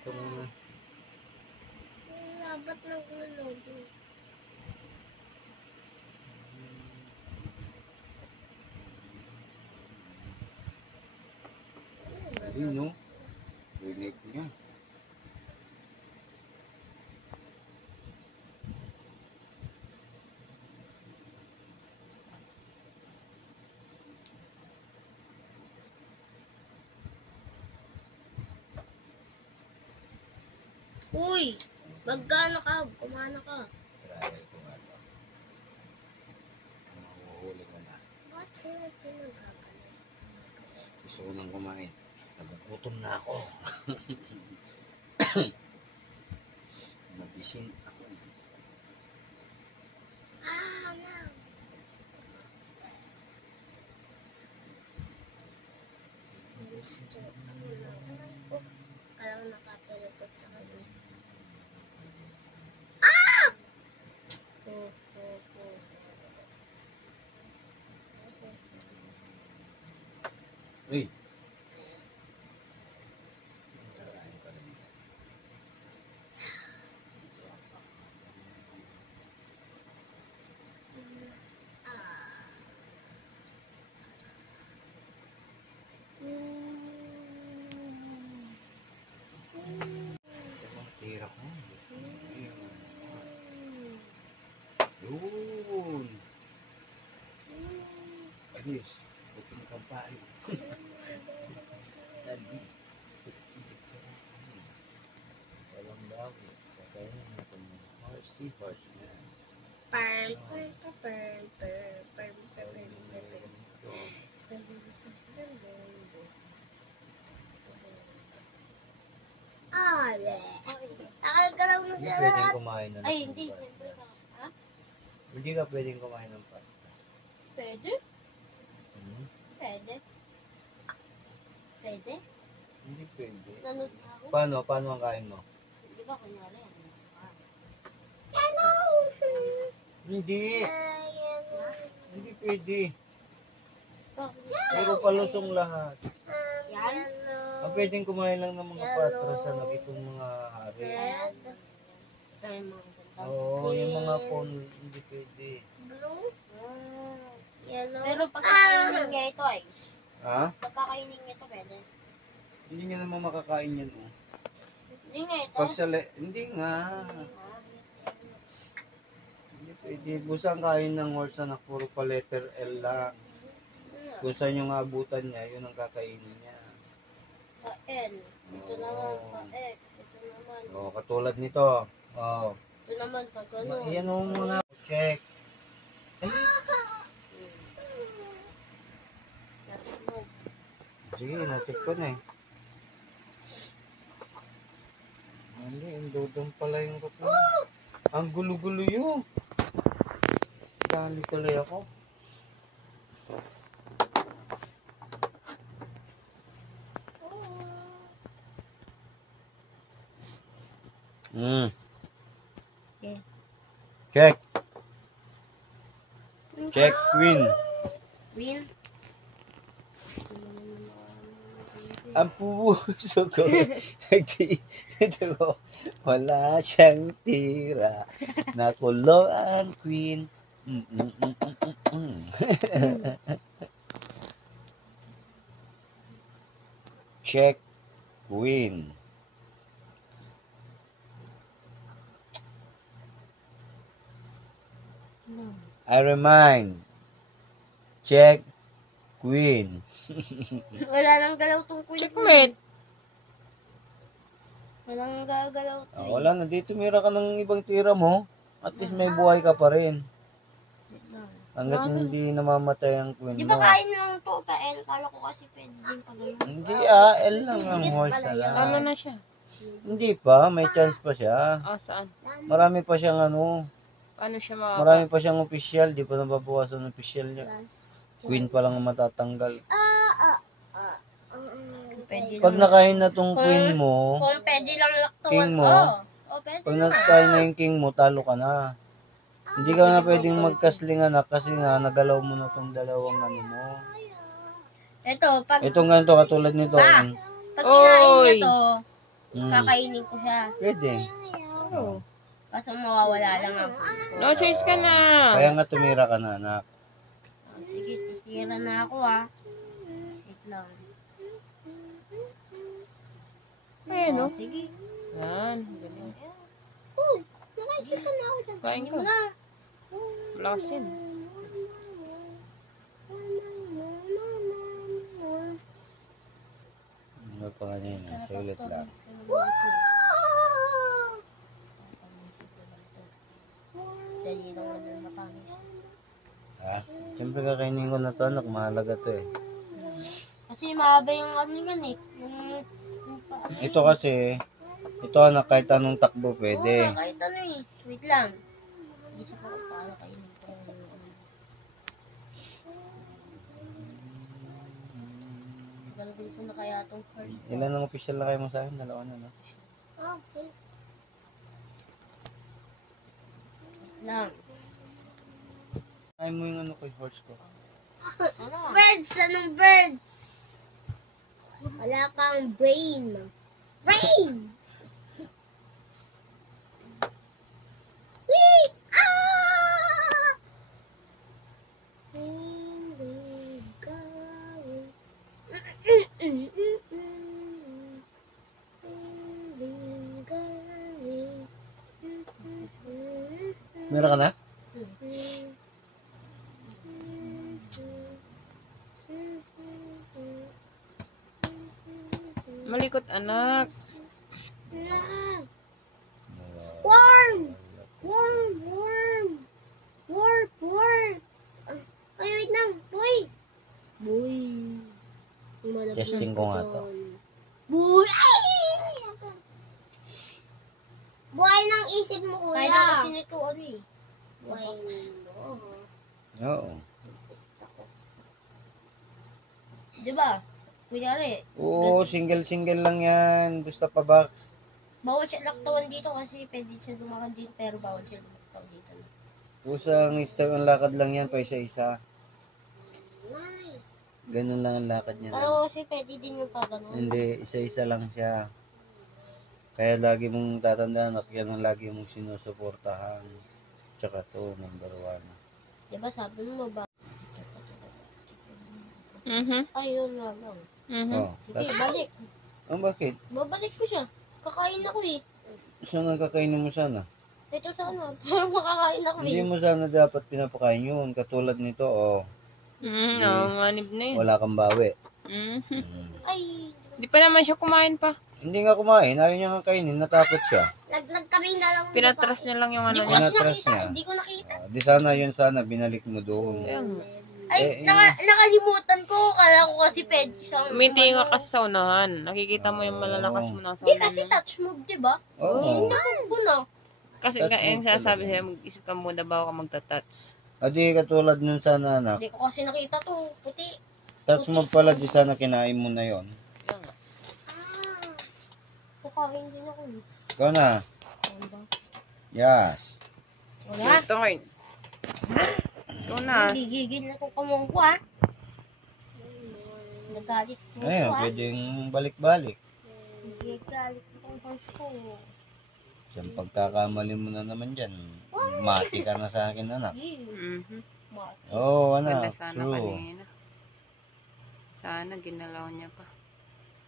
Ito muna. Dapat nag-load. Ayun, no? Rinig niya. Uy! Magkano ka? Kumana ka. Try ko nga ito. Mahuhuli ko na. Ba't sila tinagagalit? Gusto ko nang kumain. Nagugutom na ako. Magising ako. No. Gusto ano lang. Alam ko. Kaya nakateleport sa kanya. Uy! Tira ko. Yun. Alis. Bukong kampay. Tadi. Walang bago. Kakainin natin yung horsey na. Ale. Nakagalaw na Hindi sila pwedeng lahat. kumain ng Ay, hindi. pasta. Ha? Hindi ka pwedeng kumain ng pasta. Pwede? Hmm? Pwede. Pwede? Hindi pwede. Nanood na ako. Paano ang kain mo? Di ba kunyari? Hindi. Hindi pwede. Bakit? Pero palusong lahat. Yan? Ang pwedeng kumain lang ng mga patrasan ng itong mga hari. Red. Ito yung mga ganda. Oo, yung mga phone, hindi pwede. Blue. Yellow. Pero pagkakainin niya ito ay. Ha? Pagkakainin niya ito pwede. Hindi nga naman makakain yan. Oh. Hindi nga ito. Hindi nga. Hindi pwede. Busang kain ng horse na puro pa letter L lang. Kung saan yung abutan niya, yun ang kakainin niya. Pa L. Ito naman pa X. Ito naman. Oo, katulad nito. Oo. Ito naman pag ano. Iyan mo muna. Check. Ay, Natinog. sige, na-check ko na eh. Hindi, indodong pala yung roof na. Ang gulo-gulo yun. Dali tuloy ako. Okay. Check. Check, win. Win. Ang puso ko. Wala siyang tira. Nakulong ang queen. Check, win. I remind. Check, queen. Wala nang galaw tong queen. Checkmate. Wala nang gagalaw to. Ah, wala na. Dito mira ka ng ibang tira mo. At least may buhay ka pa rin. Hanggat hindi namamatay ang queen Di mo. ba kain lang to pa L? Kala ko kasi pwede din pa ganun. Hindi L lang ang horse na lang. Tama na siya. Hindi pa, may chance pa siya. Ah, saan? Marami pa siyang Paano siya marami pa siyang official, di pa nababawasan ng official niya. Queen pa lang ang matatanggal. Pwede Pag nakain na tong queen mo, Kung pwede lang laktawan. King mo? Pwede pag lang. nakain na yung king mo, talo ka na. Hindi ka na pwedeng magkasling anak kasi nga nagalaw mo na tong dalawang mo. Ito, pag Itong ganito katulad nito. Pag kinain Oy! niya to, Kakainin ko siya. Pwede. Oo. Kaso mawawala lang ako. No choice ka na. Kaya nga tumira ka na, anak. Sige, titira na ako ah. Wait lang. Ayun, no? Sige. Yan. Galing. Uy, nakaisipan na ako dyan. Kain Hindi ka. mo na. Malakas yun. Ano pa kanina? Sulit lang. Dali lang naman makanis. Ha? Siyempre kakainin ko na to, anak. Mahalaga to eh. Kasi mahaba yung ano yan eh. Yung Ito kasi, ito anak, kahit anong takbo pwede. Oo, kahit ano eh. Wait lang. Isip ako paano kainin ko. Gagawin ko na kaya itong first. Ilan ang official na kayo mo sa akin? Dalawa na, no? Oh, sige. Lang. Ay mo yung ano ko, yung horse ko. Birds! Anong birds? Wala kang brain. Brain! Wee! Ah! Meron ka na? Malikot, anak. Worm! Worm! Worm! Worm! Worm! Ay, wait lang. Boy! Boy! Testing ko nga to. Boy! Ay! Buhay ng isip mo, kuya. Kaya kasi nito, ano eh. Buhay Oo. Diba? Kunyari, Oo, single lang yan. Gusto pa box. bawal siya laktawan dito kasi pwede siya lumakad dito pero bawal siya lumakad dito. Usang step ang lakad lang yan, pa isa-isa. Ganun lang ang lakad niya. Ano kasi pwede din yung pagano. Hindi, isa-isa lang siya. Kaya lagi mong tatandaan, yan ang lagi mong sinusuportahan. Tsaka to, number 1. Diba sabi mo ba? Ayun nga lang. Oh, Sige, balik. bakit? Babalik ko siya. Kakain ako eh. Saan nagkakainin mo sana? Ito sana. Para makakain ako Hindi eh. mo sana dapat pinapakain yun. Katulad nito, Nanganib na yun. wala kang bawi. Ay, Di pa naman siya kumain pa. Hindi nga kumain, ayaw niya nga kainin, natakot siya. laglag kami na lang. Pinatras niya lang yung ano Hindi ko niya. kasi Pinatras nakita. niya. Hindi ko nakita. Di sana yun sana, binalik mo doon. Kaya nga. Ay, nakalimutan ko. Kala ko kasi pwede siyang... Uminti ka kasi sa unahan. Nakikita mo yung malalakas mo na sa Hindi kasi unahan. touch move, diba? Oo. Hindi ko na. Kasi Touch nga, yung mo sinasabi talaga. sa'yo, mag-isip ka muna bago ka magta-touch. Adi katulad nun sana anak. Hindi ko kasi nakita to. Puti. Touch mo pala, di sana kinain mo na yon. Kaya nga. Kakain din ako eh. Ikaw na. Ano ba? Yes. Wala. Ito ngayon. Ito na. Gigigil na itong kamong ko ah. Nagalit mo Ayun, ko ah. pwedeng balik-balik. Nagalit itong horse ko. Siyang pagkakamali mo na naman dyan. Mati ka na sa akin anak. Mhm. Mati. Oo, Ganda anak. sana True. kanina. Sana ginalaw niya pa.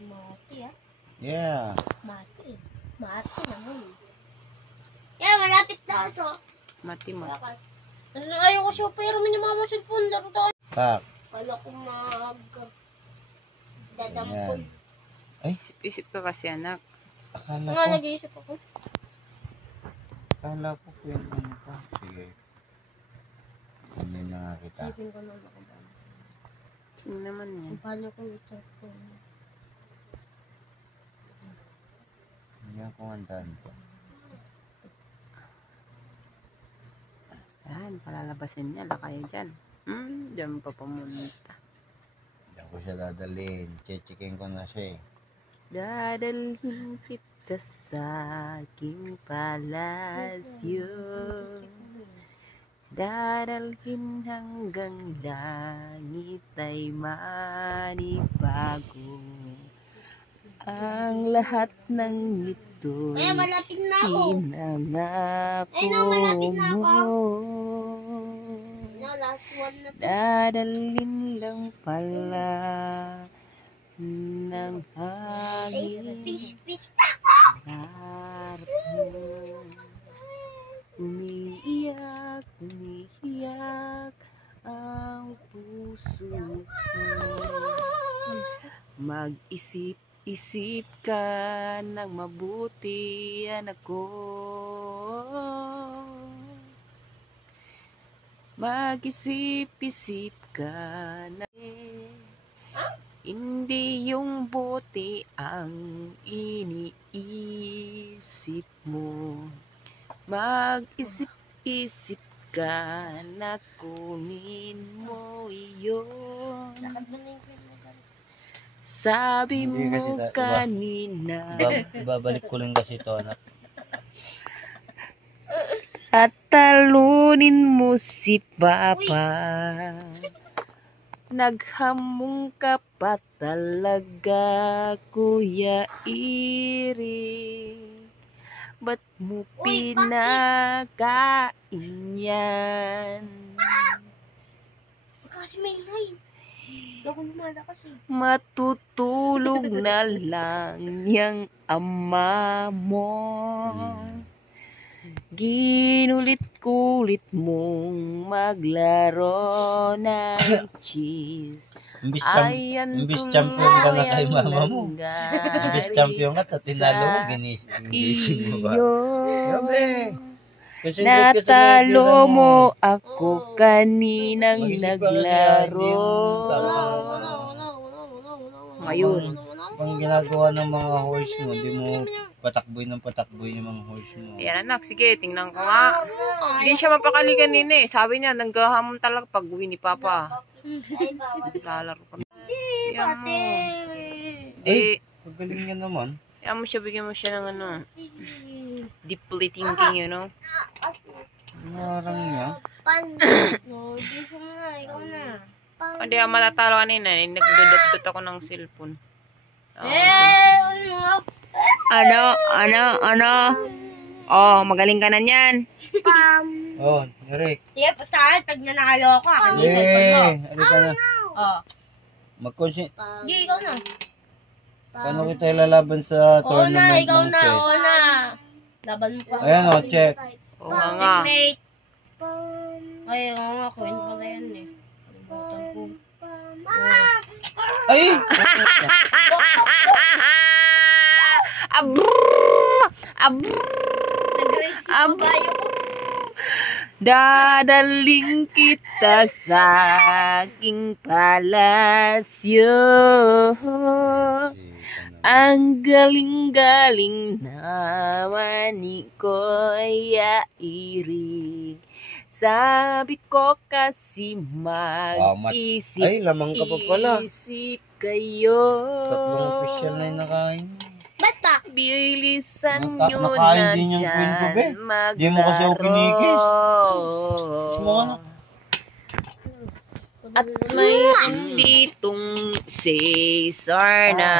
Mati ah. Yeah. Mati. Mati naman. Yan, malapit na ako. Mati mo. Lakas. Ayaw ko siya pero minamama sa cellphone. Laro tayo. Pak. Kala ko dadampon. Ay, Isip ka kasi anak. akala Nga, ko. nag-iisip ako. Akala ko po yung ano pa. Sige. Hindi na nga kita. Isipin ko naman ako ba. Sino naman yan? Paano ko ito? Hindi ako andaan ko. Yan, palalabasin niya. Lakay dyan. Diyan pa pumunta. Diyan ko siya dadalhin. Chechikin ko na siya eh. Dadalhin kita sa aking palasyo. Dadalhin hanggang langit ay manibago. Ang lahat ng ito'y Kaya malapit na ako. pinangako Ayun na, malapit na ako. mo. No, last one na to. Dadalhin lang pala ng hangin Fish. harap mo. Umiiyak ang puso ko. Mag-isip ka ng mabuti, anak ko. Mag-isip ka na hindi yung buti ang iniisip mo. Mag-isip ka na kunin mo iyon. Sabi Hindi kasi mo iba. kanina Ibabalik ko lang kasi ito, anak. at talunin mo si Papa. Naghamong ka pa talaga, Kuya Iri. Ba't mo Uy, pinakain yan? Kasi may ingay. Ako lumala kasi. Matutulog na lang yang ama mo. Ginulit-kulit mong maglaro ng cheese. Imbis Ayan champion ka na kay tuloy mama mo. ang Imbis champion ka, tinalo mo, ginising mo ba? iyo. Yabe. Kasi ka sa Natalo medyo mo ako kaninang Mag-isip ka kasi, naglaro. hindi yung Ngayon. Pang ginagawa ng mga horse mo, hindi mo patakboy yung mga horse mo. Yan anak, sige, tingnan ko nga. Hindi siya mapakali kanina eh. Sabi niya, nanggahamon talaga pag uwi ni Papa. Ay, bawal. Lalaro kami. Pati. Di, Magaling yan naman. yan mo siya, bigyan mo siya ng ano, deeply thinking, you know. Marang niya. No, di siya na. Ikaw na. Hindi ako matatalo kanina eh. Nagdudot-dot ako ng cellphone. Ano? Oh, magaling ka na niyan. Oh, Eric. Sige, pustahan. Pag nanalo ako, akin yung cellphone mo. Halika na. Oh. Mag-consider. Sige, ikaw na. Paano kita ilalaban sa Oo na, tournament ikaw ng na. chess? Oo na. Laban mo pa. Ayan o, check. Oo nga. Mate. Ay, oo nga. Coin pala yan eh. Kalimutan ko. Ay! Nag-race yung kabayo ko. Dadaling kita sa aking palasyo. Ang galing-galing naman ni Kuya Irig. Sabi ko kasi mag-isip, Ay, lamang ka pa pala. isip kayo. Tatlong official na yung nakain. Ba't pa? Bilisan nyo Nakain na din yung queen ko, dyan be. Di mo kasi ako kinigis. Gusto mo ka na? At mayroon ditong Cesar na